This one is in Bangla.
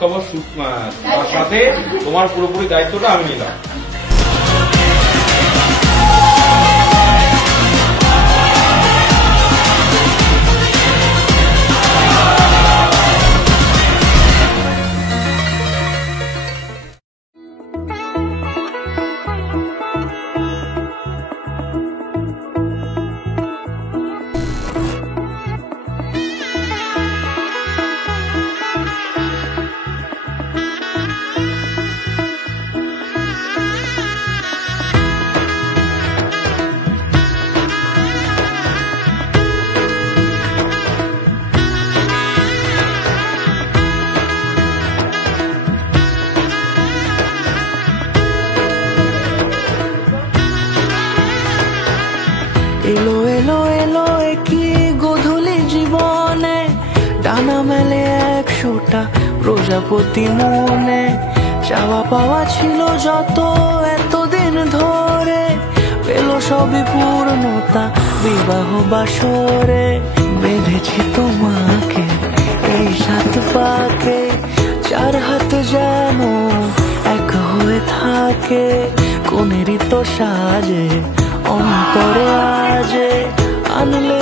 খবর তার সাথে তোমার পুরোপুরি দায়িত্বটা আমি নিলাম। এলো এলো এলো কি গোধূলি জীবনে, ডানা মেলে 100টা প্রজাপতি মনে। চাওয়া পাওয়া ছিল যত এতদিন ধরে, পেল সবই পূর্ণতা বিবাহ বাসরে। বেঁধেছি তোমাকে এই 7 পাকে, 4 হাত যেন এক হয়ে থাকে। কোনেরই তো সাজে অন্তরে আজে আনলে